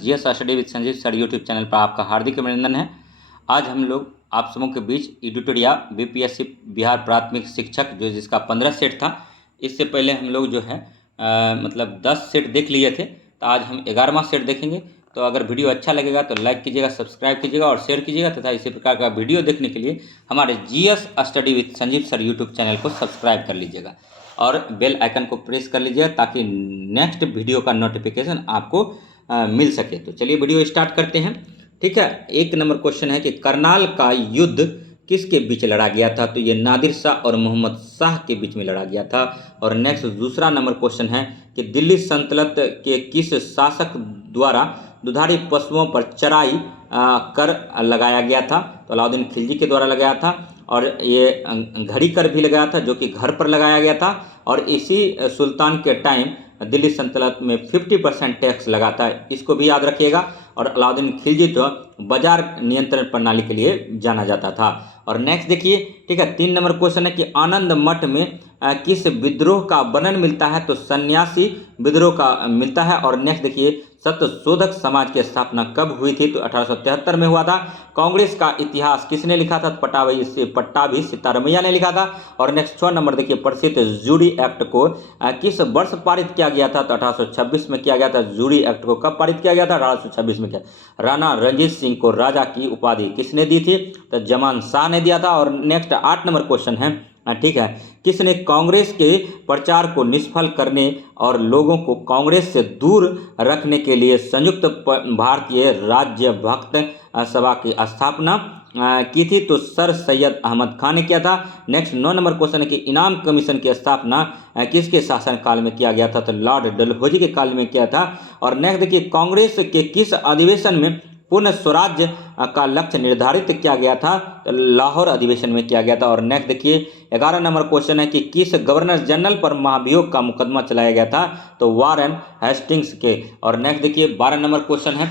GS study with Sanjeev sir YouTube channel पर आपका हार्दिक अभिनंदन है। आज हम लोग आप सबों के बीच एडिटोरिया बीपीएससी बिहार प्राथमिक शिक्षक जिसका 15 सेट था, इससे पहले हम लोग जो है 10 सेट देख लिए थे। तो आज हम 11वां सेट देखेंगे। तो अगर वीडियो अच्छा लगेगा तो लाइक कीजिएगा, सब्सक्राइब कीजिएगा और शेयर कीजिएगा तथा इसी प्रकार का वीडियो देखने के लिए हमारे GS study with Sanjeev sir YouTube channel को सब्सक्राइब कर लीजिएगा और बेल आइकन को प्रेस कर लीजिएगा ताकि नेक्स्ट वीडियो का नोटिफिकेशन आपको मिल सके। तो चलिए वीडियो स्टार्ट करते हैं। ठीक है, 1 नंबर क्वेश्चन है कि करनाल का युद्ध किसके बीच लड़ा गया था? तो ये नादिर शाह और मोहम्मद शाह के बीच में लड़ा गया था। और नेक्स्ट दूसरा नंबर क्वेश्चन है कि दिल्ली सल्तनत के किस शासक द्वारा दुधारी पशुओं पर चराई कर लगाया गया था? तो अलाउद्दीन खिलजी के द्वारा लगाया था। और ये घड़ी कर भी लगाया था जो कि घर पर लगाया गया था। और इसी सुल्तान के टाइम दिल्ली सल्तनत में 50% टैक्स लगाता है, इसको भी याद रखिएगा। और अलाउद्दीन खिलजी तो बाजार नियंत्रण प्रणाली के लिए जाना जाता था। और नेक्स्ट देखिए, ठीक है, 3 नंबर क्वेश्चन है कि आनंद मठ में किस विद्रोह का वर्णन मिलता है? तो सन्यासी विद्रोह का मिलता है। और नेक्स्ट देखिए, सत्यशोधक समाज की स्थापना कब हुई थी? तो 1873 में हुआ था। कांग्रेस का इतिहास किसने लिखा था? पट्टाभी सीतारमैया ने लिखा था। और नेक्स्ट 6 नंबर देखिए, प्रसिद्ध जूरी एक्ट को किस वर्ष पारित किया गया था? तो 1826 में किया गया था। जूरी एक्ट को कब पारित किया गया था? 1826 में किया। राणा रणजीत सिंह को राजा की उपाधि किसने दी थी? तो जमान शाह ने दिया था। और नेक्स्ट 8 नंबर क्वेश्चन है, ठीक है, किसने कांग्रेस के प्रचार को निष्फल करने और लोगों को कांग्रेस से दूर रखने के लिए संयुक्त भारतीय राज्य भक्त सभा की स्थापना की थी? तो सर सैयद अहमद खान ने किया था। नेक्स्ट 9 नंबर क्वेश्चन है कि इनाम कमीशन की स्थापना किसके शासनकाल में किया गया था? तो लॉर्ड डलहौजी के काल में किया था। और नेक्स्ट देखिए, कांग्रेस के किस अधिवेशन में पूर्ण स्वराज्य का लक्ष्य निर्धारित किया गया था? तो लाहौर अधिवेशन में किया गया था। और नेक्स्ट देखिए, 11 नंबर क्वेश्चन है कि किस गवर्नर जनरल पर महाभियोग का मुकदमा चलाया गया था? तो वारेन हेस्टिंग्स के। और नेक्स्ट देखिए, 12 नंबर क्वेश्चन है,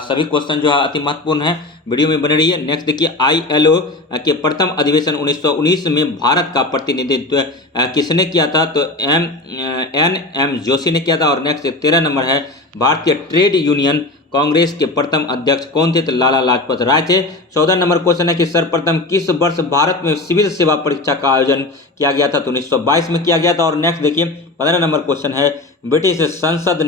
सभी क्वेश्चन जो है अति महत्वपूर्ण है, वीडियो में बने रहिए। नेक्स्ट देखिए, ILO के प्रथम अधिवेशन 1919 में भारत का प्रतिनिधित्व किसने किया था? तो NM जोशी ने किया था। और नेक्स्ट 13 नंबर है, भारतीय ट्रेड यूनियन कांग्रेस के प्रथम अध्यक्ष कौन थे? तो लाला लाजपत राय थे। 14 नंबर क्वेश्चन है कि सर्वप्रथम किस वर्ष भारत में सिविल सेवा परीक्षा का आयोजन किया गया था? तो 1922 में किया गया था। और नेक्स्ट देखिए, 15 नंबर क्वेश्चन है, ब्रिटिश संसद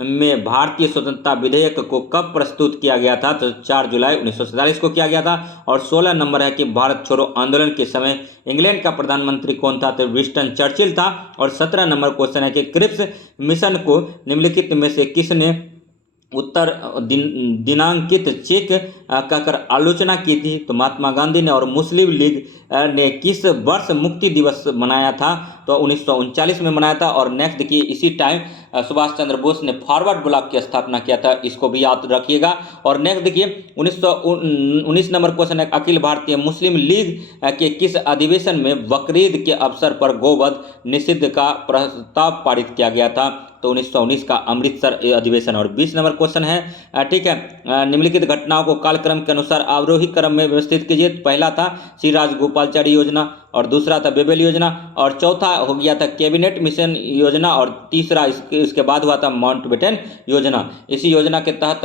में भारतीय स्वतंत्रता विधेयक को कब प्रस्तुत किया गया था? तो 4 जुलाई 1947 को किया गया था। और 16 नंबर है कि भारत छोड़ो आंदोलन के समय इंग्लैंड का प्रधानमंत्री कौन था? तो विंस्टन चर्चिल था। और 17 नंबर क्वेश्चन है कि क्रिप्स मिशन को निम्नलिखित में से किसने उत्तर दिनांकित चेक कहकर आलोचना की थी? तो महात्मा गांधी ने। और मुस्लिम लीग ने किस वर्ष मुक्ति दिवस मनाया था? तो 1939 में मनाया था। और नेक्स्ट देखिए, इसी टाइम सुभाष चंद्र बोस ने फॉरवर्ड ब्लॉक की स्थापना किया था, इसको भी याद रखिएगा। और नेक्स्ट देखिए, 1919 नंबर क्वेश्चन है, अखिल भारतीय मुस्लिम लीग के किस अधिवेशन में बकरीद के अवसर पर गोवध निषिद्ध का प्रस्ताव पारित किया गया था? तो 1919 का अमृतसर अधिवेशन। और 20 नंबर क्वेश्चन है, ठीक है, निम्नलिखित घटनाओं को कालक्रम के अनुसार अवरोही क्रम में व्यवस्थित कीजिए। पहला था श्री राजगोपालचारी योजना, और दूसरा था बेबेल योजना, और चौथा हो गया था कैबिनेट मिशन योजना, और तीसरा इसके बाद हुआ था माउंटबेटन योजना। इसी योजना के तहत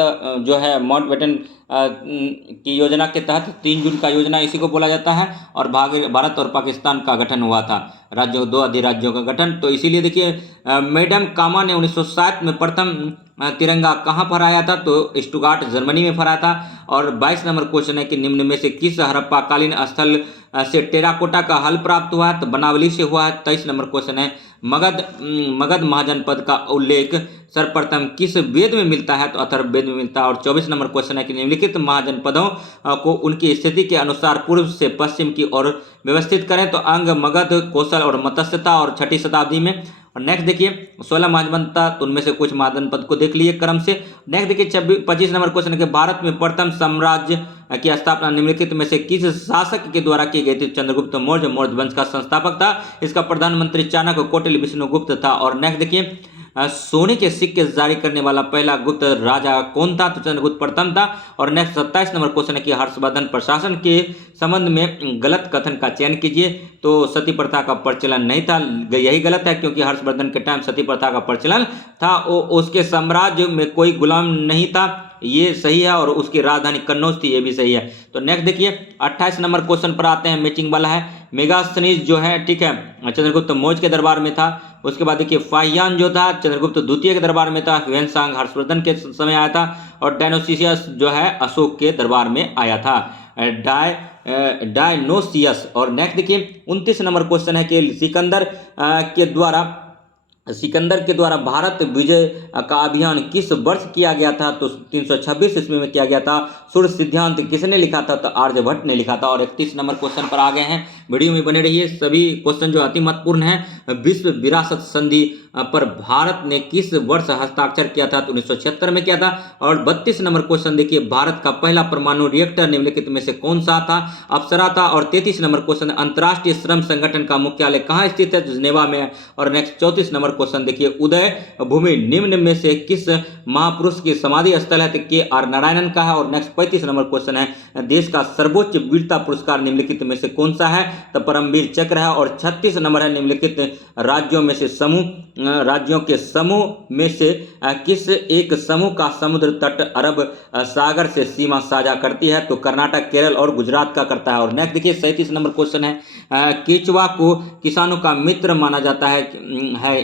जो है माउंटबेटन की योजना के तहत 3 जून का योजना इसी को बोला जाता है। और भारत और पाकिस्तान का गठन हुआ था, राज्यों 2 अधिराज्यों का गठन। तो इसीलिए देखिए, मैडम कामा ने 1907 में प्रथम तिरंगा कहाँ फहराया था? तो स्टुटगार्ट जर्मनी में फहराया था। और 22 नंबर क्वेश्चन है कि निम्न में से किस हड़प्पा कालीन स्थल से टेराकोटा का हल प्राप्त हुआ है? तो बनावली से हुआ है। 23 नंबर क्वेश्चन है, मगध महाजनपद का उल्लेख सर्वप्रथम किस वेद में मिलता है? तो अथर्ववेद में मिलता है। और 24 नंबर क्वेश्चन है कि निम्नलिखित महाजनपदों को उनकी स्थिति के अनुसार पूर्व से पश्चिम की ओर व्यवस्थित करें? तो अंग, मगध, कौशल और मत्स्यता। और 6ठी शताब्दी में। और नेक्स्ट देखिए, 16 महाजनपद, तो उनमें से कुछ महाजनपद को देख लिए क्रम से। नेक्स्ट देखिए, 25 नंबर क्वेश्चन है कि भारत में प्रथम साम्राज्य की स्थापना निम्नलिखित में से किस शासक के द्वारा की गई थी? चंद्रगुप्त मौर्य मौर्य वंश का संस्थापक था। इसका प्रधानमंत्री चाणक्य कौटिल्य विष्णुगुप्त था। और नेक्स्ट देखिए, सोने के सिक्के जारी करने वाला पहला गुप्त राजा कौन था? तो चंद्रगुप्त प्रथम था। और नेक्स्ट 27 नंबर क्वेश्चन है कि हर्षवर्धन प्रशासन के संबंध में गलत कथन का चयन कीजिए। तो सती प्रथा का प्रचलन नहीं था, यही गलत है, क्योंकि हर्षवर्धन के टाइम सती प्रथा का प्रचलन था। उसके साम्राज्य में कोई गुलाम नहीं था, ये सही है। और उसकी राजधानी कन्नौज थी, ये भी सही है। तो नेक्स्ट देखिए 28 नंबर क्वेश्चन पर आते हैं, मैचिंग वाला है। मेगास्थनीज जो है, ठीक है, चंद्रगुप्त मौर्य के दरबार में था। उसके बाद देखिए फाहियान जो था चंद्रगुप्त द्वितीय के दरबार में था। ह्वेनसांग हर्षवर्धन के समय आया था। और डायनोसियस जो है अशोक के दरबार में आया था, डायनोसियस। और नेक्स्ट देखिए 29 नंबर क्वेश्चन है कि सिकंदर के द्वारा भारत विजय का अभियान किस वर्ष किया गया था? तो 326 ईस्वी में किया गया था। सूर्य सिद्धांत किसने लिखा था? तो आर्यभट्ट ने लिखा था। और 31 नंबर क्वेश्चन पर आ गए हैं, वीडियो में बने रहिए। सभी क्वेश्चन जो अति महत्वपूर्ण है। विश्व विरासत संधि पर भारत ने किस वर्ष हस्ताक्षर किया था? तो 1976 में किया था। और 32 नंबर क्वेश्चन देखिए, भारत का पहला परमाणु रिएक्टर निम्नलिखित में से कौन सा था? अप्सरा था। और 33 नंबर क्वेश्चन, अंतर्राष्ट्रीय श्रम संगठन का मुख्यालय कहाँ स्थित है? जिनेवा में। और नेक्स्ट 34 नंबर क्वेश्चन देखिए, उदय भूमि निम्न में से किस महापुरुष की समाधि स्थल है? तो के.आर. नारायणन का है। और नेक्स्ट 35 नंबर क्वेश्चन है, देश का सर्वोच्च वीरता पुरस्कार निम्नलिखित में से कौन सा है? तो परमवीर चक्र है। और 36 नंबर है, निम्नलिखित राज्यों के समूह में से किस एक समूह का समुद्र तट अरब सागर से सीमा साझा करती है? तो कर्नाटक, केरल और गुजरात का करता है। और नेक्स्ट देखिए 37 नंबर क्वेश्चन है, केचुआ को किसानों का मित्र माना जाता है,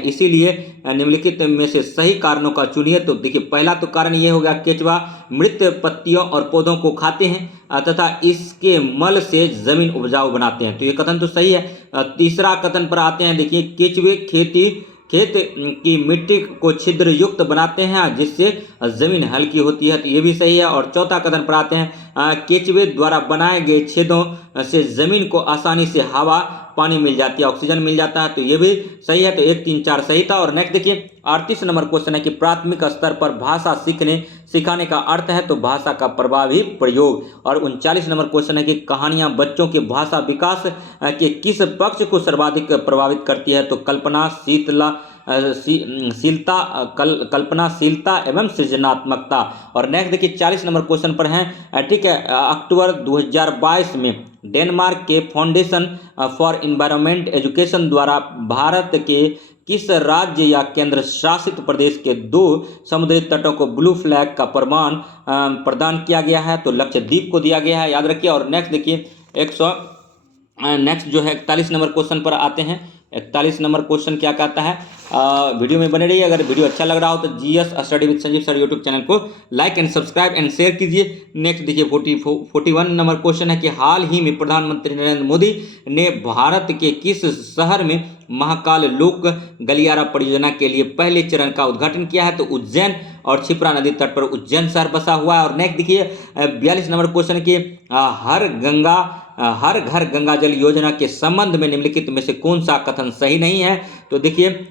इसीलिए निम्नलिखित में से सही कारणों का चुनिए। तो देखिए पहला तो कारण ये हो गया, केचुआ मृत पत्तियों और पौधों को खाते हैं तथा इसके मल से जमीन उपजाऊ बनाते हैं, तो ये कथन तो सही है। तीसरा कथन पर आते हैं, देखिए केचुए खेत की मिट्टी को छिद्र युक्त बनाते हैं जिससे जमीन हल्की होती है, तो ये भी सही है। और चौथा कथन पर आते हैं, केचुए द्वारा बनाए गए छेदों से जमीन को आसानी से हवा पानी मिल जाती है, ऑक्सीजन मिल जाता है, तो ये भी सही है। तो 1, 3, 4 सही था। और नेक्स्ट देखिए 38 नंबर क्वेश्चन है कि प्राथमिक स्तर पर भाषा सिखाने का अर्थ है? तो भाषा का प्रभावी प्रयोग। और 39 नंबर क्वेश्चन है कि कहानियां बच्चों के भाषा विकास के किस पक्ष को सर्वाधिक प्रभावित करती है? तो कल्पनाशीलता एवं सृजनात्मकता। और नेक्स्ट देखिए 40 नंबर क्वेश्चन पर हैं, ठीक है, अक्टूबर 2022 में डेनमार्क के फाउंडेशन फॉर एनवायरनमेंट एजुकेशन द्वारा भारत के किस राज्य या केंद्र शासित प्रदेश के 2 समुद्री तटों को ब्लू फ्लैग का प्रदान किया गया है? तो लक्षद्वीप को दिया गया है, याद रखिए। और नेक्स्ट देखिए नेक्स्ट जो है 41 नंबर क्वेश्चन पर आते हैं। 41 नंबर क्वेश्चन क्या कहता है, वीडियो में बने रहिए। अगर वीडियो अच्छा लग रहा हो तो GS study with Sanjeev sir YouTube channel को like and subscribe and share कीजिए। नेक्स्ट देखिए 41 नंबर क्वेश्चन है कि हाल ही में प्रधानमंत्री नरेंद्र मोदी ने भारत के किस शहर में महाकाल लोक गलियारा परियोजना के लिए पहले चरण का उद्घाटन किया है? तो उज्जैन। और क्षिप्रा नदी तट पर उज्जैन शहर बसा हुआ है। और नेक्स्ट देखिए 42 नंबर क्वेश्चन की हर घर गंगा जल योजना के संबंध में निम्नलिखित में से कौन सा कथन सही नहीं है? तो देखिए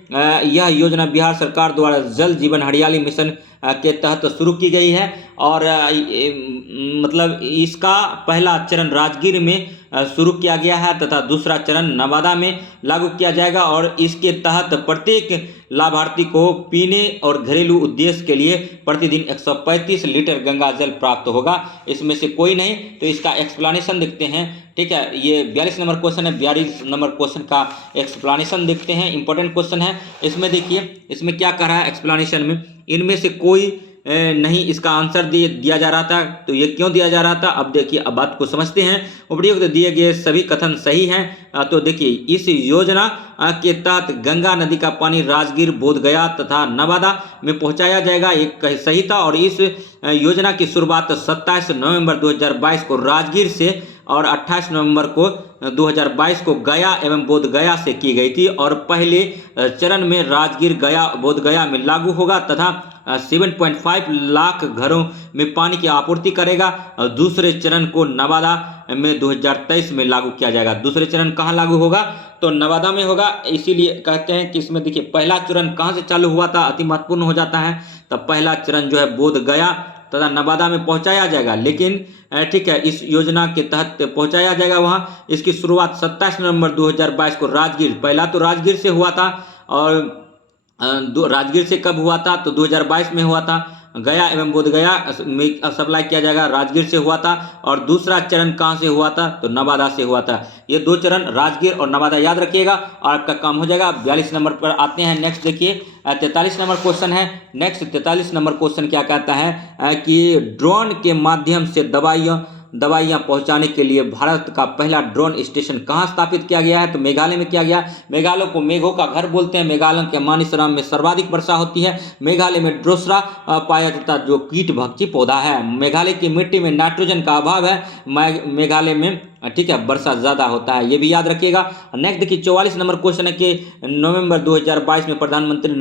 यह योजना बिहार सरकार द्वारा जल जीवन हरियाली मिशन के तहत शुरू की गई है। और मतलब इसका पहला चरण राजगीर में शुरू किया गया है तथा दूसरा चरण नवादा में लागू किया जाएगा। और इसके तहत प्रत्येक लाभार्थी को पीने और घरेलू उद्देश्य के लिए प्रतिदिन 135 लीटर गंगा जल प्राप्त होगा, इसमें से कोई नहीं। तो इसका एक्सप्लेनेशन देखते हैं, ठीक है, ये 42 नंबर क्वेश्चन है। 42 नंबर क्वेश्चन का एक्सप्लेनेशन देखते हैं, इंपॉर्टेंट क्वेश्चन है। इसमें देखिए इसमें क्या कह रहा है एक्सप्लेनेशन में, इनमें से कोई नहीं इसका आंसर दिया जा रहा था। तो ये क्यों दिया जा रहा था, अब देखिए, अब बात को समझते हैं। उपयुक्त दिए गए सभी कथन सही हैं। तो देखिए इस योजना के तहत गंगा नदी का पानी राजगीर, बोधगया तथा नवादा में पहुंचाया जाएगा, एक सही था। और इस योजना की शुरुआत 27 नवंबर 2022 को राजगीर से और 28 नवंबर को 2022 को गया एवं बोधगया से की गई थी। और पहले चरण में राजगीर, गया, बोधगया में लागू होगा तथा 7.5 लाख घरों में पानी की आपूर्ति करेगा। और दूसरे चरण को नवादा में 2023 में लागू किया जाएगा। दूसरे चरण कहाँ लागू होगा? तो नवादा में होगा। इसीलिए कहते हैं कि इसमें देखिए पहला चरण कहाँ से चालू हुआ था, अति महत्वपूर्ण हो जाता है। तो पहला चरण जो है बोधगया तथा नवादा में पहुंचाया जाएगा, लेकिन ठीक है इस योजना के तहत पहुंचाया जाएगा वहाँ। इसकी शुरुआत 27 नवंबर 2022 को राजगीर, पहला तो राजगीर से हुआ था। और राजगीर से कब हुआ था? तो 2022 में हुआ था। गया एवं बोधगया में सप्लाई किया जाएगा, राजगीर से हुआ था। और दूसरा चरण कहाँ से हुआ था? तो नवादा से हुआ था। ये 2 चरण राजगीर और नवादा याद रखिएगा और आपका काम हो जाएगा। 42 नंबर पर आते हैं। नेक्स्ट देखिए 43 नंबर क्वेश्चन है। नेक्स्ट 43 नंबर क्वेश्चन क्या कहता है कि ड्रोन के माध्यम से दवाइयाँ पहुंचाने के लिए भारत का पहला ड्रोन स्टेशन कहाँ स्थापित किया गया है? तो मेघालय में किया गया। मेघालय को मेघों का घर बोलते हैं। मेघालय के मानसरोवर में सर्वाधिक वर्षा होती है। मेघालय में ड्रोसरा पाया जाता जो कीट भक्षी पौधा है। मेघालय की मिट्टी में नाइट्रोजन का अभाव है। मेघालय में ठीक है वर्षा ज़्यादा होता है, ये भी याद रखिएगा। नेक्स्ट देखिए 44 नंबर क्वेश्चन है कि नवंबर 2022 में प्रधानमंत्री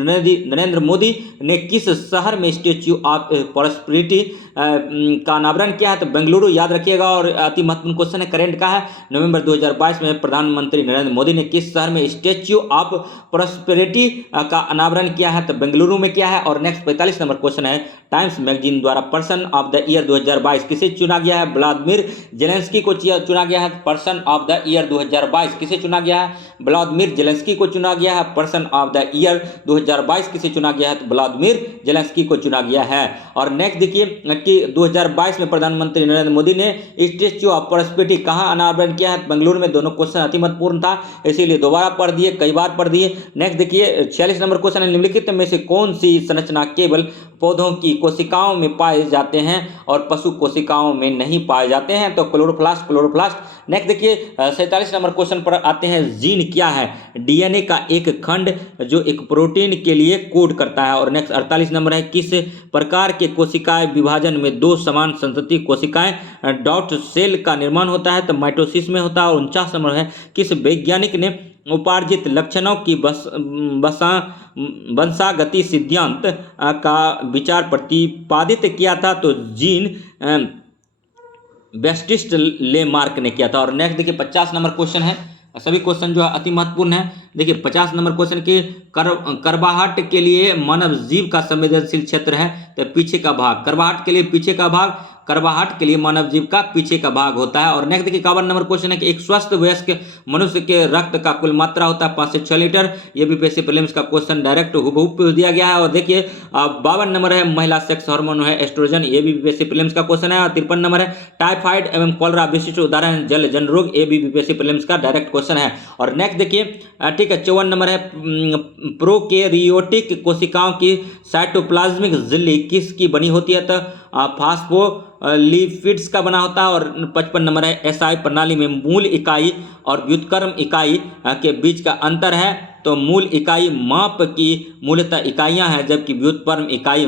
नरेंद्र मोदी ने किस शहर में स्टेच्यू ऑफ प्रॉस्पेरिटी का अनावरण किया है? तो बेंगलुरु याद रखिएगा। और अति महत्वपूर्ण क्वेश्चन है, करंट का है। नवंबर 2022 में प्रधानमंत्री नरेंद्र मोदी ने किस शहर में स्टेच्यू ऑफ प्रॉस्पेरिटी का अनावरण किया है? तो बेंगलुरु में किया है। और नेक्स्ट 45 नंबर क्वेश्चन है, टाइम्स मैगजीन द्वारा पर्सन ऑफ द ईयर 2022 किसे चुना गया है? व्लादिमीर जेलेंस्की को चुना गया है पर्सन ऑफ द ईयर 2022। किसे चुना गया है? व्लादिमीर जेलेंस्की को चुना गया है पर्सन ऑफ द ईयर 2022। किसे चुना गया है? तो व्लादिमीर जेलेंस्की को चुना गया है। और नेक्स्ट देखिए कि 2022 में प्रधानमंत्री नरेंद्र मोदी ने स्टेच्यू ऑफ प्रॉस्पेरिटी कहां अनावरण किया है? बेंगलुरु में। दोनों क्वेश्चन अति महत्वपूर्ण था, इसीलिए दोबारा पढ़ दिए, कई बार पढ़ दिए। नेक्स्ट देखिए 46 नंबर क्वेश्चन है, निम्नलिखित में से कौन सी संरचना केवल पौधों की कोशिकाओं में पाए जाते हैं और पशु कोशिकाओं में नहीं पाए जाते हैं? तो क्लोरोप्लास्ट। नेक्स्ट देखिए 47 नंबर क्वेश्चन पर आते हैं, जीन क्या है? डीएनए का एक खंड जो एक प्रोटीन के लिए कोड करता है। और नेक्स्ट 48 नंबर है, किस प्रकार के कोशिकाएं विभाजन में 2 समान संतति कोशिकाएं डॉट सेल का निर्माण होता है? तो माइटोसिस में होता है। और 49 नंबर है, किस वैज्ञानिक ने उपार्जित लक्षणों की वंशागति सिद्धांत का विचार प्रतिपादित किया था? तो जीन बेस्टिस्ट लेमार्क ने किया था। और नेक्स्ट देखिए 50 नंबर क्वेश्चन है, सभी क्वेश्चन जो है अति महत्वपूर्ण है। देखिए 50 नंबर क्वेश्चन की कर्बाहट के लिए मानव जीव का संवेदनशील क्षेत्र है तो पीछे का भाग। कर्बाहट के लिए पीछे का भाग, कर्बाहट के लिए मानव जीव का पीछे का भाग होता है। और नेक्स्ट देखिए 51 नंबर क्वेश्चन है कि एक स्वस्थ वयस्क मनुष्य के रक्त का कुल मात्रा होता है 5 से 6 लीटर। ये भी बीपीएससी प्रीलिम्स का क्वेश्चन डायरेक्ट हुबहू पूछ दिया गया है। और देखिए 52 नंबर है, महिला सेक्स हार्मोन है एस्ट्रोजन, ये भी बीपीएससी प्रीलिम्स का क्वेश्चन है। और 53 नंबर है, टाइफाइड एवं कॉलरा विशिष्ट उदाहरण जल जन रोग, ये भी बीपीएससी प्रीलिम्स का डायरेक्ट क्वेश्चन है। और नेक्स्ट देखिए ठीक है 54 नंबर है, प्रोकैरियोटिक कोशिकाओं की साइटोप्लाज्मिक झिल्ली किसकी बनी होती है? तो फास्फोलिपिड्स का बना होता है। और 55 नंबर है, एसआई प्रणाली में मूल इकाई और व्युत्क्रम इकाई के बीच का अंतर है। तो मूल इकाई माप की मूलतः इकाइयां हैं, जबकि व्युत्क्रम इकाई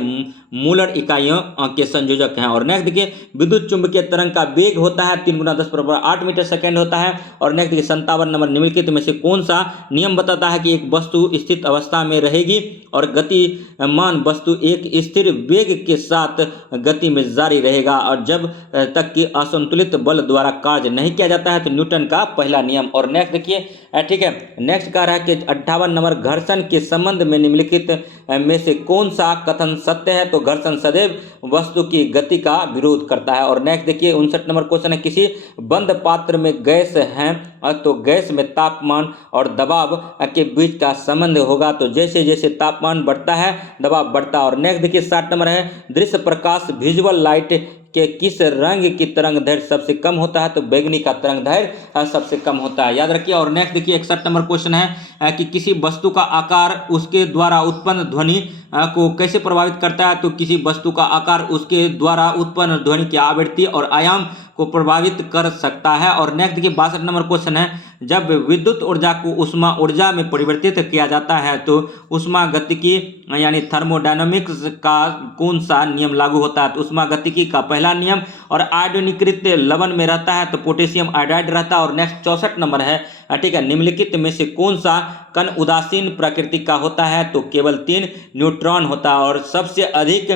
मूलर इकाइयों के संयोजक हैं। और नेक्स्ट देखिए विद्युत चुंबकीय तरंग का वेग होता है 3 × 10⁸ मीटर सेकेंड होता है। और नेक्स्ट देखिए 57 नंबर, निम्नलिखित में से कौन सा नियम बताता है कि एक वस्तु स्थित अवस्था में रहेगी और गतिमान वस्तु एक स्थिर वेग के साथ गति में जारी रहेगा और जब तक कि असंतुलित बल द्वारा कार्य नहीं किया जाता है? तो न्यूटन का पहला नियम। और नेक्स्ट देखिए ठीक है, नेक्स्ट कह रहा है कि 58 नंबर, घर्षण के संबंध में निम्नलिखित में से कौन सा कथन सत्य है? तो घर्षण सदैव वस्तु की गति का विरोध करता है। और नेक्स्ट देखिए 59 नंबर क्वेश्चन है, किसी बंद पात्र में गैस है तो गैस में तापमान और दबाव के बीच का संबंध होगा। तो जैसे जैसे तापमान बढ़ता है दबाव बढ़ता है। और नेक्स्ट देखिए 60 नंबर है, दृश्य प्रकाश विजुअल लाइट के किस रंग की तरंग दैर्घ्य सबसे कम होता है? तो बैगनी का तरंग दैर्घ्य सबसे कम होता है, याद रखिए। और नेक्स्ट देखिए 61 नंबर क्वेश्चन है कि किसी वस्तु का आकार उसके द्वारा उत्पन्न ध्वनि को कैसे प्रभावित करता है? तो किसी वस्तु का आकार उसके द्वारा उत्पन्न ध्वनि की आवृत्ति और आयाम को प्रभावित कर सकता है। और नेक्स्ट देखिए 62 नंबर क्वेश्चन है, जब विद्युत ऊर्जा को ऊष्मा ऊर्जा में परिवर्तित किया जाता है तो ऊष्मा गतिकी यानी थर्मोडायनामिक्स का कौन सा नियम लागू होता है? तो ऊष्मा गतिकी का पहला नियम। और आयोडीनीकृत लवण में रहता है तो पोटेशियम आयोडाइड रहता है। और नेक्स्ट 64 नंबर है ठीक है, निम्नलिखित में से कौन सा कण उदासीन प्रकृति का होता है? तो केवल 3 न्यूट्रॉन होता है। और सबसे अधिक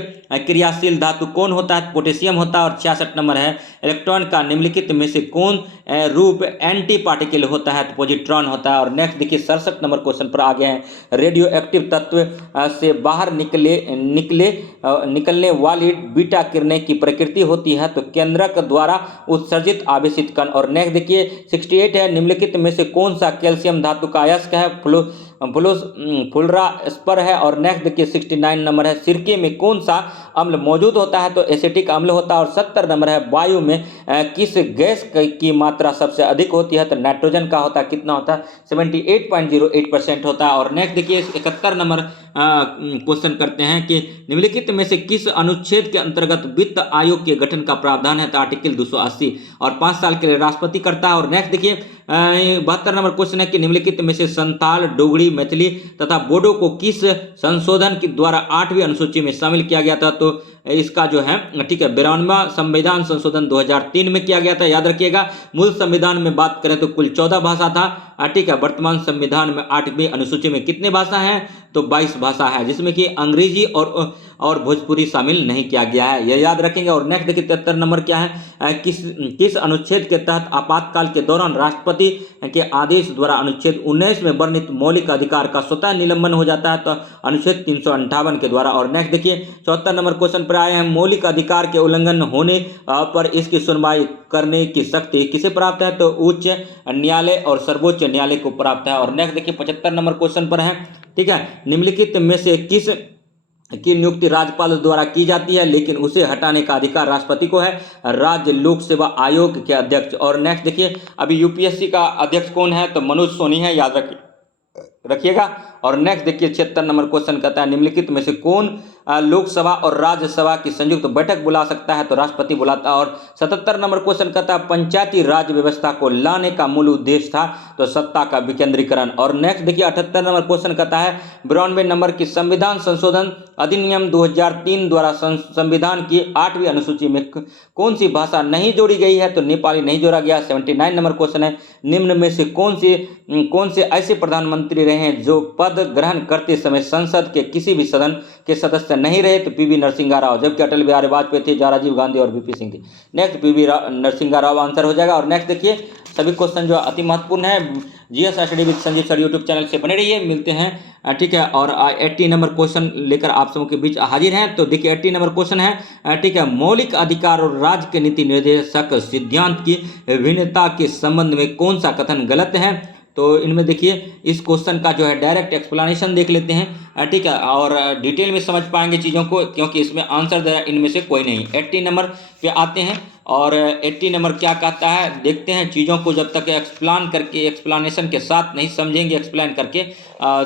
क्रियाशील धातु कौन होता है? पोटेशियम होता है। और 66 नंबर है, इलेक्ट्रॉन का निम्नलिखित में से कौन रूप एंटी पार्टिकल होता है? तो पॉजिट्रॉन होता है। और नेक्स्ट देखिए 67 नंबर क्वेश्चन पर आ गए हैं, रेडियो एक्टिव तत्व से बाहर निकलने वाली बीटा किरणें की प्रकृति होती है? तो केंद्रक द्वारा उत्सर्जित आवेशित कण। और नेक्स्ट देखिए 68 है, निम्नलिखित में से कौन सा कैल्शियम धातु का अयस्क है? फ्लोरास्पर है। और नेक्स्ट देखिए 69 नंबर है, सिरके में कौन सा अम्ल मौजूद होता है? तो एसिटिक अम्ल होता है। और 70 नंबर है, वायु में किस गैस की मात्रा सबसे अधिक होती है? तो नाइट्रोजन का होता है। कितना होता है? 78.08% होता है। और नेक्स्ट देखिए 71 नंबर क्वेश्चन करते हैं कि निम्नलिखित में से किस अनुच्छेद के अंतर्गत वित्त आयोग के गठन का प्रावधान है? तो आर्टिकल 280 और 5 साल के लिए राष्ट्रपति करता है। और नेक्स्ट देखिए 72 नंबर क्वेश्चन है कि निम्नलिखित में से संताल, डोगरी, मैथिली तथा बोडो को किस संशोधन के द्वारा 8वीं अनुसूची में शामिल किया गया था? तो इसका जो है 92वां संविधान संशोधन 2003 में किया गया था, याद रखिएगा। मूल संविधान में बात करें तो कुल 14 भाषा था। वर्तमान संविधान में 8वीं अनुसूची में कितने भाषा हैं? तो 22 भाषा है, जिसमें कि अंग्रेजी और भोजपुरी शामिल नहीं किया गया है, यह याद रखेंगे। और नेक्स्ट देखिए 73 नंबर क्या है, किस अनुच्छेद के तहत आपातकाल के दौरान राष्ट्रपति के आदेश द्वारा अनुच्छेद 19 में वर्णित मौलिक अधिकार का स्वतः निलंबन हो जाता है? तो अनुच्छेद 358 के द्वारा। और नेक्स्ट देखिए 74 नंबर क्वेश्चन पर आए हैं, मौलिक अधिकार के उल्लंघन होने पर इसकी सुनवाई करने की शक्ति किसे प्राप्त है? तो उच्च न्यायालय और सर्वोच्च न्यायालय को प्राप्त है। और नेक्स्ट देखिए 75 नंबर क्वेश्चन पर है, ठीक है, निम्नलिखित में से किस की नियुक्ति राज्यपाल द्वारा की जाती है लेकिन उसे हटाने का अधिकार राष्ट्रपति को है? राज्य लोक सेवा आयोग के अध्यक्ष। और नेक्स्ट देखिए अभी यूपीएससी का अध्यक्ष कौन है? तो मनोज सोनी है, याद रखिएगा। और नेक्स्ट देखिए 76 नंबर क्वेश्चन कहता है, निम्नलिखित में से कौन लोकसभा और राज्यसभा की संयुक्त बैठक बुला सकता है? तो राष्ट्रपति बुलाता है। और 77 नंबर क्वेश्चन कहता है, पंचायती राज व्यवस्था को लाने का मूल उद्देश्य था? तो सत्ता का विकेंद्रीकरण। और नेक्स्ट देखिए 78 नंबर क्वेश्चन कहता है, 92 नंबर की संविधान संशोधन अधिनियम 2003 द्वारा संविधान की 8वीं अनुसूची में कौन सी भाषा नहीं जोड़ी गई है? तो नेपाली नहीं जोड़ा गया। 79 नंबर क्वेश्चन है, निम्न में से कौन से ऐसे प्रधानमंत्री रहे हैं जो पद ग्रहण करते समय संसद के किसी भी सदन के सदस्य नहीं रहे? तो पीवी नरसिंहा राव, जबकि अटल बिहारी वाजपेयी थे, राजीव गांधी और वीपी सिंह थे। Next PV Narasimha Rao answer हो जाएगा। और नेक्स्ट देखिए सभी क्वेश्चन जो अति महत्वपूर्ण है, GS study with Sanjeev sir YouTube channel से बने रहिए, मिलते हैं, ठीक है। और 80 नंबर क्वेश्चन लेकर आप सबों के बीच हाजिर हैं। तो देखिए 80 नंबर क्वेश्चन है, ठीक है, मौलिक अधिकार और राज्य के नीति निर्देशक सिद्धांत की भिन्नता के संबंध में कौन सा कथन गलत है? तो इनमें देखिए इस क्वेश्चन का जो है डायरेक्ट एक्सप्लेनेशन देख लेते हैं, ठीक है, और डिटेल में समझ पाएंगे चीज़ों को, क्योंकि इसमें आंसर दे रहा है इनमें से कोई नहीं। 80 नंबर पे आते हैं और 80 नंबर क्या कहता है, देखते हैं चीज़ों को। जब तक एक्सप्लेनेशन के साथ नहीं समझेंगे, एक्सप्लेन करके,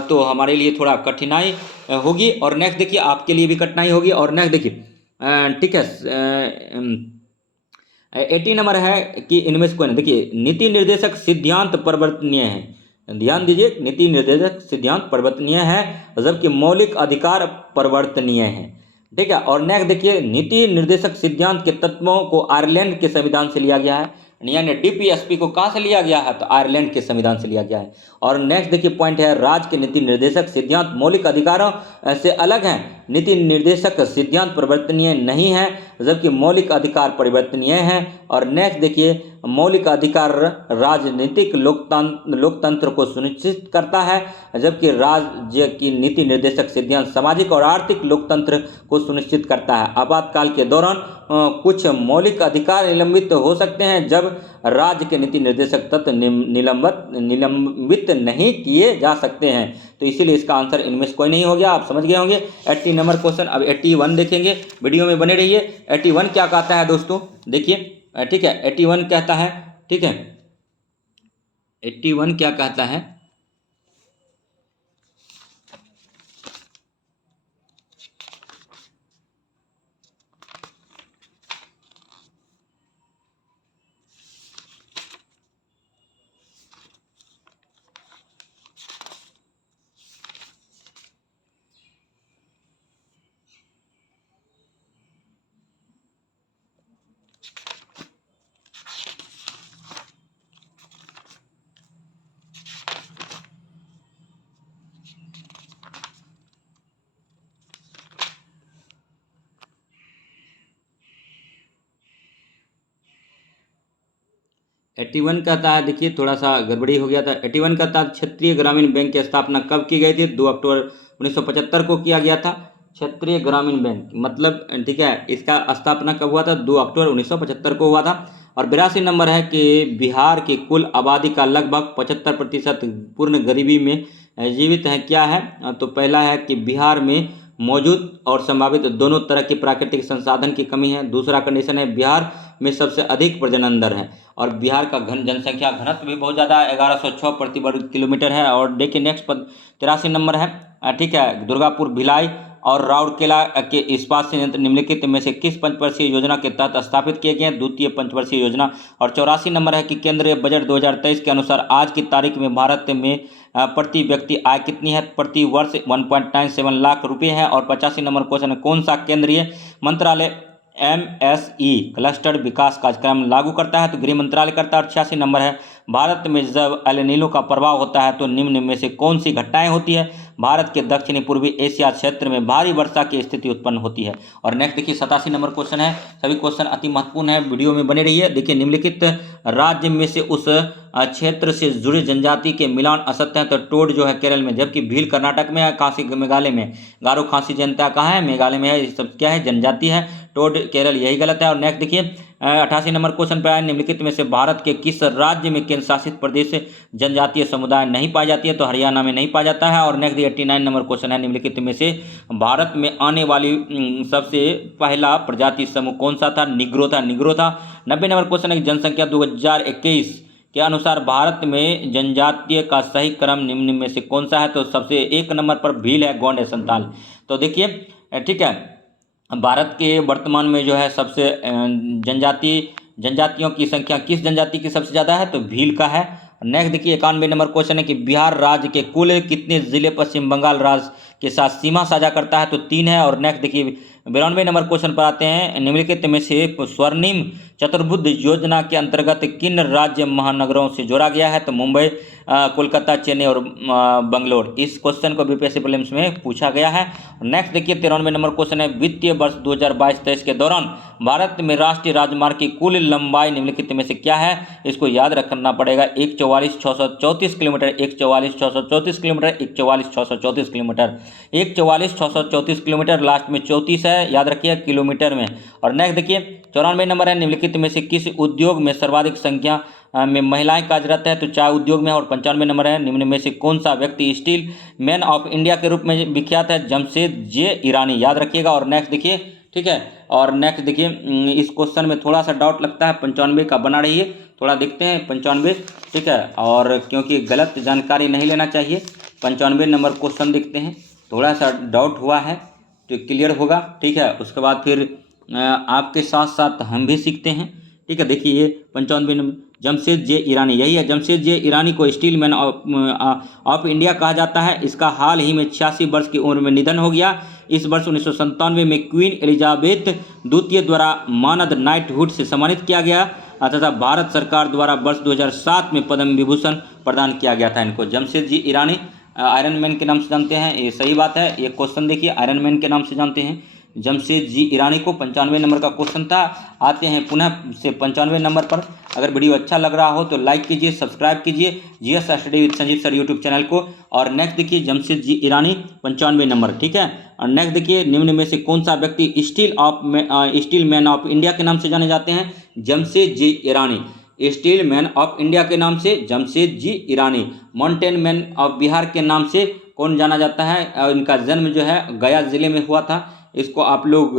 तो हमारे लिए थोड़ा कठिनाई होगी। और नेक्स्ट देखिए आपके लिए भी कठिनाई होगी। और नेक्स्ट देखिए, ठीक है, 80 नंबर है कि इनमें से कोई नहीं। देखिए नीति निर्देशक सिद्धांत परिवर्तनीय है, ध्यान दीजिए, नीति निर्देशक सिद्धांत परिवर्तनीय है जबकि मौलिक अधिकार परिवर्तनीय है, ठीक है। और नेक्स्ट देखिए, नीति निर्देशक सिद्धांत के तत्वों को आयरलैंड के संविधान से लिया गया है, यानी डीपीएसपी को कहाँ से लिया गया है? तो आयरलैंड के संविधान से लिया गया है। और नेक्स्ट देखिए पॉइंट है, राज्य के नीति निर्देशक सिद्धांत मौलिक अधिकारों से अलग हैं। नीति निर्देशक सिद्धांत परिवर्तनीय नहीं है जबकि मौलिक अधिकार परिवर्तनीय हैं। और नेक्स्ट देखिए, मौलिक अधिकार राजनीतिक लोकतंत्र को सुनिश्चित करता है जबकि राज्य की नीति निर्देशक सिद्धांत सामाजिक और आर्थिक लोकतंत्र को सुनिश्चित करता है। आपातकाल के दौरान कुछ मौलिक अधिकार निलंबित हो सकते हैं जब राज्य के नीति निर्देशक तत्व निलंबित नहीं किए जा सकते हैं। तो इसीलिए इसका आंसर इनमें से कोई नहीं हो गया, आप समझ गए होंगे। 80 नंबर क्वेश्चन। अब 81 देखेंगे, वीडियो में बने रहिए। 81 क्या कहता है दोस्तों, देखिए, ठीक है, 81 कहता है, ठीक है, 81 क्या कहता है, एट्टी वन कहता है, देखिए थोड़ा सा गड़बड़ी हो गया था। 81 कहता है, क्षेत्रीय ग्रामीण बैंक की स्थापना कब की गई थी? 2 अक्टूबर 1975 को किया गया था। क्षेत्रीय ग्रामीण बैंक मतलब, ठीक है, इसका स्थापना कब हुआ था? 2 अक्टूबर 1975 को हुआ था। और 82 नंबर है कि बिहार की कुल आबादी का लगभग 75% पूर्ण गरीबी में जीवित हैं क्या है? तो पहला है कि बिहार में मौजूद और संभावित दोनों तरह के प्राकृतिक संसाधन की कमी है। दूसरा कंडीशन है बिहार में सबसे अधिक प्रजनन दर है और बिहार का जनसंख्या घनत्व भी बहुत ज़्यादा 1106 प्रति वर्ग किलोमीटर है। और देखिए नेक्स्ट 83 नंबर है, ठीक है, दुर्गापुर, भिलाई और राउरकेला के इस्पात संयंत्र निम्नलिखित में से किस पंचवर्षीय योजना के तहत स्थापित किए गए हैं? द्वितीय पंचवर्षीय योजना। और 84 नंबर है कि केंद्रीय बजट 2023 के अनुसार आज की तारीख में भारत में प्रति व्यक्ति आय कितनी है? प्रति वर्ष 1.97 लाख रुपए है। और 85 नंबर क्वेश्चन है कौन सा केंद्रीय मंत्रालय MSE क्लस्टर विकास कार्यक्रम लागू करता है? तो गृह मंत्रालय करता है। और 86 नंबर है भारत में जब एल नीनो का प्रभाव होता है तो निम्न में से कौन सी घटनाएं होती है? भारत के दक्षिणी पूर्वी एशिया क्षेत्र में भारी वर्षा की स्थिति उत्पन्न होती है। और नेक्स्ट देखिए 87 नंबर क्वेश्चन है, सभी क्वेश्चन अति महत्वपूर्ण है, वीडियो में बने रहिए। देखिए निम्नलिखित राज्य में से उस क्षेत्र से जुड़े जनजाति के मिलान असत्य है। तो टोड जो है केरल में, जबकि भील कर्नाटक में है, खासी मेघालय में। गारो खासी जनता कहाँ है? मेघालय में है। ये सब क्या है? जनजाति है। टोड केरल, यही गलत है। और नेक्स्ट देखिए 88 नंबर क्वेश्चन पर आए, निम्नलिखित में से भारत के किस राज्य में केंद्र शासित प्रदेश जनजातीय समुदाय नहीं पाया जाती है? तो हरियाणा में नहीं पाया जाता है। और नेक्स्ट 89 नंबर क्वेश्चन है, निम्नलिखित में से भारत में आने वाली सबसे पहला प्रजाति समूह कौन सा था? निग्रो था। 90 नंबर क्वेश्चन है, जनसंख्या 2021 के अनुसार भारत में जनजातीय का सही क्रम निम्न में से कौन सा है? तो सबसे 1 नंबर पर भील है, गोंड है, संताल। तो देखिए, ठीक है, भारत के वर्तमान में जो है सबसे जनजातियों की संख्या किस जनजाति की सबसे ज़्यादा है? तो भील का है। नेक्स्ट देखिए 91 नंबर क्वेश्चन है कि बिहार राज्य के कुल कितने जिले पश्चिम बंगाल राज्य के साथ सीमा साझा करता है? तो 3 है। और नेक्स्ट देखिए 92 नंबर क्वेश्चन पर आते हैं, निम्नलिखित में से स्वर्णिम चतुर्भुज योजना के अंतर्गत किन राज्य महानगरों से जोड़ा गया है? तो मुंबई, कोलकाता, चेन्नई और बंगलोर। इस क्वेश्चन को बीपीएससी प्रीलिम्स में पूछा गया है। नेक्स्ट देखिए 93 नंबर क्वेश्चन है, वित्तीय वर्ष 2022-23 के दौरान भारत में राष्ट्रीय राजमार्ग की कुल लंबाई निम्नलिखित में से क्या है? इसको याद रखना पड़ेगा, 144,634 kilometre, 144,634 kilometre, 144,634 kilometre, 144,634 kilometre, last में 34 है, याद रखिए किलोमीटर में। और नेक्स्ट देखिए 94 नंबर है, निम्नलिखित में से किस उद्योग में सर्वाधिक संख्या में महिलाएं कार्यरत है? तो चाय उद्योग में। और 95 नंबर है, निम्न में से कौन सा व्यक्ति स्टील मैन ऑफ इंडिया के रूप में विख्यात है? जमशेद जे ईरानी, याद रखिएगा। और नेक्स्ट देखिए, ठीक है, और नेक्स्ट देखिए इस क्वेश्चन में थोड़ा सा डाउट लगता है, 95 का बना रही है, थोड़ा देखते हैं 95, ठीक है, और क्योंकि गलत जानकारी नहीं लेना चाहिए। 95 नंबर क्वेश्चन देखते हैं, थोड़ा सा डाउट हुआ है तो क्लियर होगा, ठीक है, उसके बाद फिर आपके साथ साथ हम भी सीखते हैं, ठीक है। देखिए ये 95 नंबर, जमशेद जे ईरानी, यही है, जमशेद जे ईरानी को स्टील मैन ऑफ इंडिया कहा जाता है। इसका हाल ही में 86 वर्ष की उम्र में निधन हो गया। इस वर्ष 1997 में क्वीन एलिजाबेथ द्वितीय द्वारा मानद नाइटहुड से सम्मानित किया गया तथा भारत सरकार द्वारा वर्ष 2007 में पद्म विभूषण प्रदान किया गया था इनको। जमशेद जी ईरानी आयरन मैन के नाम से जानते हैं, ये सही बात है। ये क्वेश्चन देखिए, आयरन मैन के नाम से जानते हैं जमशेद जी ईरानी को। 95 नंबर का क्वेश्चन था। आते हैं पुनः से 95 नंबर पर। अगर वीडियो अच्छा लग रहा हो तो लाइक कीजिए, सब्सक्राइब कीजिए GS study with Sanjeev sir YouTube channel को। और नेक्स्ट देखिए जमशेद जी ईरानी 95 नंबर, ठीक है। और नेक्स्ट देखिए, निम्न में से कौन सा व्यक्ति स्टील मैन ऑफ इंडिया के नाम से जाने जाते हैं? जमशेद जी ईरानी, स्टील मैन ऑफ इंडिया के नाम से जमशेद जी ईरानी। माउंटेन मैन ऑफ बिहार के नाम से कौन जाना जाता है? इनका जन्म जो है गया जिले में हुआ था। इसको आप लोग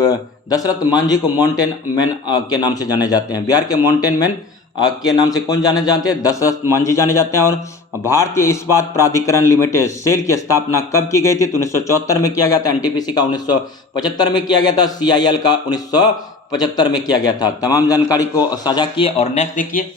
दशरथ मांझी को माउंटेन मैन के नाम से जाने जाते हैं। बिहार के माउंटेन मैन के नाम से कौन जाने जाते हैं? दशरथ मांझी जाने जाते हैं। और भारतीय इस्पात प्राधिकरण लिमिटेड सेल की स्थापना कब की गई थी? तो 1974 में किया गया था। एनटीपीसी का 1975 में किया गया था। सीआईएल का 1975 में किया गया था। तमाम जानकारी को साझा किए। और नेक्स्ट देखिए,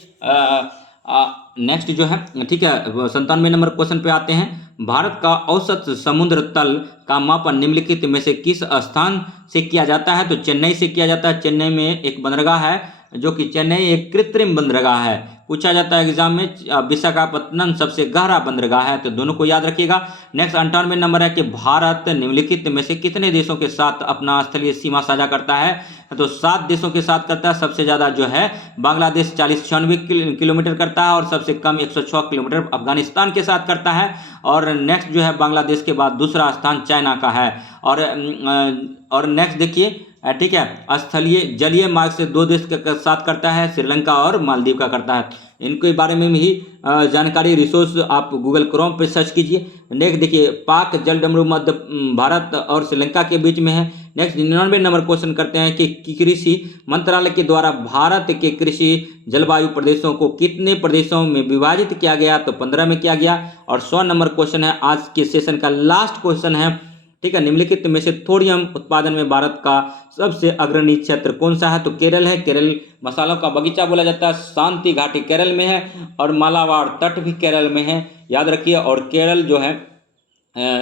नेक्स्ट जो है, ठीक है, 97 नंबर क्वेश्चन पे आते हैं। भारत का औसत समुद्र तल का मापन निम्नलिखित में से किस स्थान से किया जाता है? तो चेन्नई से किया जाता है। चेन्नई में एक बंदरगाह है जो कि चेन्नई एक कृत्रिम बंदरगाह है। पूछा जाता है एग्जाम में, विशाखापत्तनम सबसे गहरा बंदरगाह है, तो दोनों को याद रखिएगा। नेक्स्ट 98 नंबर है कि भारत निम्नलिखित में से कितने देशों के साथ अपना स्थलीय सीमा साझा करता है? तो 7 देशों के साथ करता है। सबसे ज़्यादा जो है बांग्लादेश 96 किलोमीटर करता है और सबसे कम 106 किलोमीटर अफगानिस्तान के साथ करता है। और नेक्स्ट जो है बांग्लादेश के बाद दूसरा स्थान चाइना का है। और नेक्स्ट देखिए, ठीक है, स्थलीय जलीय मार्ग से 2 देश के साथ करता है, श्रीलंका और मालदीव का करता है। इनके बारे में भी जानकारी रिसोर्स आप गूगल क्रोम पे सर्च कीजिए। नेक्स्ट देखिए, पाक जलडमरू मध्य भारत और श्रीलंका के बीच में है। नेक्स्ट 99 नंबर क्वेश्चन करते हैं कि कृषि मंत्रालय के द्वारा भारत के कृषि जलवायु प्रदेशों को कितने प्रदेशों में विभाजित किया गया? तो 15 में किया गया। और 100 नंबर क्वेश्चन है, आज के सेशन का लास्ट क्वेश्चन है, ठीक है, निम्नलिखित में से थोरियम उत्पादन में भारत का सबसे अग्रणी क्षेत्र कौन सा है? तो केरल है। केरल मसालों का बगीचा बोला जाता है। शांति घाटी केरल में है और मालाबार तट भी केरल में है, याद रखिए। और केरल जो है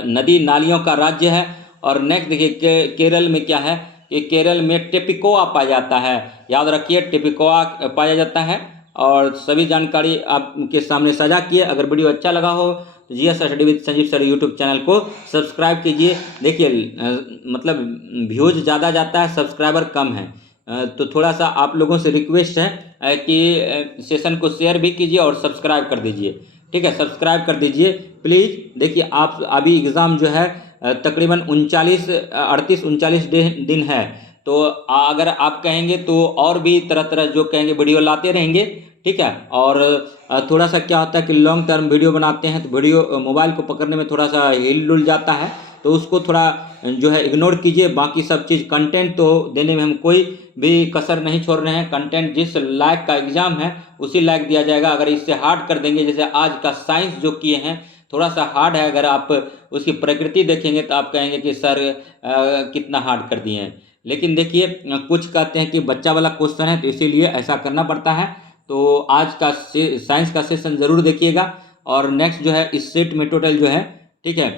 नदी नालियों का राज्य है। और नेक्स्ट देखिए, केरल में क्या है कि केरल में टेपिकोआ पाया जाता है, याद रखिए, टेपिकोआ पाया जाता है। और सभी जानकारी आपके सामने साझा किए। अगर वीडियो अच्छा लगा हो तो GS study with Sanjeev sir YouTube channel को सब्सक्राइब कीजिए। देखिए मतलब व्यूज ज़्यादा जाता है, सब्सक्राइबर कम है, तो थोड़ा सा आप लोगों से रिक्वेस्ट है कि सेशन को शेयर भी कीजिए और सब्सक्राइब कर दीजिए, ठीक है, सब्सक्राइब कर दीजिए प्लीज़। देखिए आप अभी एग्ज़ाम जो है तकरीबन 38-39 दिन है, तो अगर आप कहेंगे तो और भी तरह तरह जो कहेंगे वीडियो लाते रहेंगे, ठीक है। और थोड़ा सा क्या होता है कि लॉन्ग टर्म वीडियो बनाते हैं तो वीडियो मोबाइल को पकड़ने में थोड़ा सा हिल डुल जाता है, तो उसको थोड़ा जो है इग्नोर कीजिए। बाकी सब चीज़ कंटेंट तो देने में हम कोई भी कसर नहीं छोड़ रहे हैं। कंटेंट जिस लायक का एग्ज़ाम है उसी लायक दिया जाएगा। अगर इससे हार्ड कर देंगे, जैसे आज का साइंस जो किए हैं थोड़ा सा हार्ड है, अगर आप उसकी प्रकृति देखेंगे तो आप कहेंगे कि सर कितना हार्ड कर दिए हैं। लेकिन देखिए कुछ कहते हैं कि बच्चा वाला क्वेश्चन है तो इसीलिए ऐसा करना पड़ता है। तो आज का साइंस का सेशन ज़रूर देखिएगा। और नेक्स्ट जो है इस सेट में टोटल जो है, ठीक है,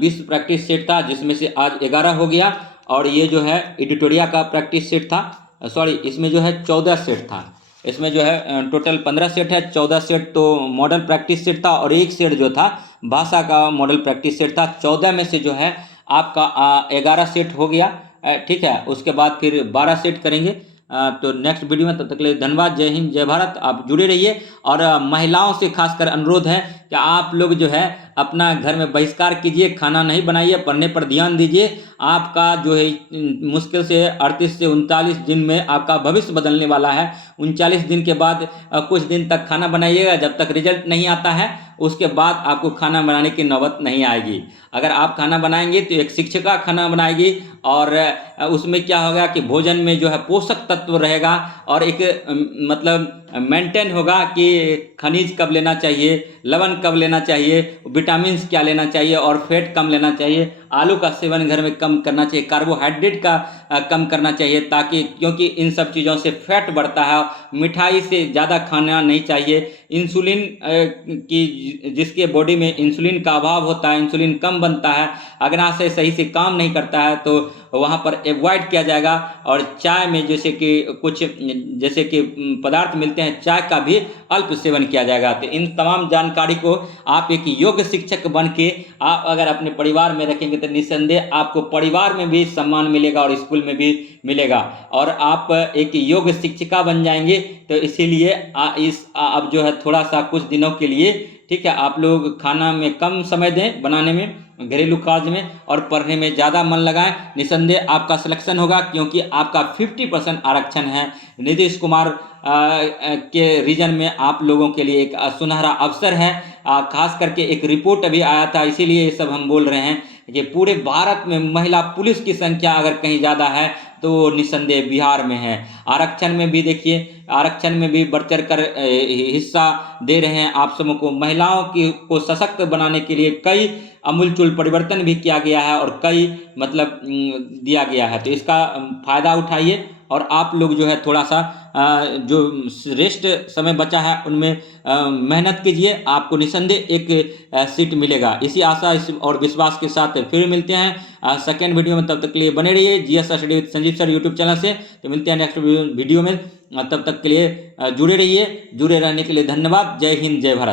20 प्रैक्टिस सेट था, जिसमें से आज 11 हो गया। और ये जो है एडिटोरिया का प्रैक्टिस सेट था, सॉरी इसमें जो है 14 सेट था। इसमें जो है टोटल 15 सेट है, 14 सेट तो मॉडल प्रैक्टिस सेट था और एक सेट जो था भाषा का मॉडल प्रैक्टिस सेट था। 14 में से जो है आपका 11 सेट हो गया, ठीक है। उसके बाद फिर 12 सेट करेंगे। तो नेक्स्ट वीडियो में, तब तक के लिए धन्यवाद। जय हिंद जय भारत। आप जुड़े रहिए। और महिलाओं से खासकर अनुरोध है कि आप लोग जो है अपना घर में बहिष्कार कीजिए, खाना नहीं बनाइए, पढ़ने पर ध्यान दीजिए। आपका जो है मुश्किल से 38 से 39 दिन में आपका भविष्य बदलने वाला है। 39 दिन के बाद कुछ दिन तक खाना बनाइएगा, जब तक रिजल्ट नहीं आता है उसके बाद आपको खाना बनाने की नौबत नहीं आएगी। अगर आप खाना बनाएंगे तो एक शिक्षिका खाना बनाएगी, और उसमें क्या होगा कि भोजन में जो है पोषक तत्व रहेगा, और एक मतलब मेंटेन होगा कि खनिज कब लेना चाहिए, लवण कब लेना चाहिए, विटामिन्स क्या लेना चाहिए, और फैट कम लेना चाहिए। आलू का सेवन घर में कम करना चाहिए, कार्बोहाइड्रेट का कम करना चाहिए, ताकि क्योंकि इन सब चीज़ों से फैट बढ़ता है। मिठाई से ज़्यादा खाना नहीं चाहिए। इंसुलिन की जिसके बॉडी में इंसुलिन का अभाव होता है, इंसुलिन कम बनता है, अग्नाशय सही से काम नहीं करता है, तो वहाँ पर अवॉइड किया जाएगा। और चाय में जैसे कि कुछ जैसे कि पदार्थ मिलते हैं, चाय का भी अल्प सेवन किया जाएगा। तो इन तमाम जानकारी को आप एक योग्य शिक्षक बन के आप अगर अपने परिवार में रखेंगे तो निस्संदेह आपको परिवार में भी सम्मान मिलेगा और स्कूल में भी मिलेगा, और आप एक योग्य शिक्षिका बन जाएंगे। तो इसीलिए अब जो है थोड़ा सा कुछ दिनों के लिए, ठीक है, आप लोग खाना में कम समय दें, बनाने में, घरेलू कार्य में, और पढ़ने में ज़्यादा मन लगाएं। निसंदेह आपका सिलेक्शन होगा, क्योंकि आपका 50% आरक्षण है। नीतीश कुमार के रीजन में आप लोगों के लिए एक सुनहरा अवसर है। खास करके एक रिपोर्ट अभी आया था, इसीलिए ये सब हम बोल रहे हैं कि पूरे भारत में महिला पुलिस की संख्या अगर कहीं ज़्यादा है तो निसंदेह बिहार में है। आरक्षण में भी देखिए, आरक्षण में भी बढ़ चढ़ कर हिस्सा दे रहे हैं आप सबों को। महिलाओं को सशक्त बनाने के लिए कई अमूलचूल परिवर्तन भी किया गया है और कई मतलब दिया गया है, तो इसका फ़ायदा उठाइए। और आप लोग जो है थोड़ा सा जो रेस्ट समय बचा है उनमें मेहनत कीजिए, आपको निसंदेह एक सीट मिलेगा। इसी आशा और विश्वास के साथ फिर मिलते हैं सेकेंड वीडियो में। तब तक के लिए बने रहिए GS study with Sanjeev sir YouTube channel से। तो मिलते हैं नेक्स्ट वीडियो में, तब तक के लिए जुड़े रहिए। जुड़े रहने के लिए धन्यवाद। जय हिंद जय भारत।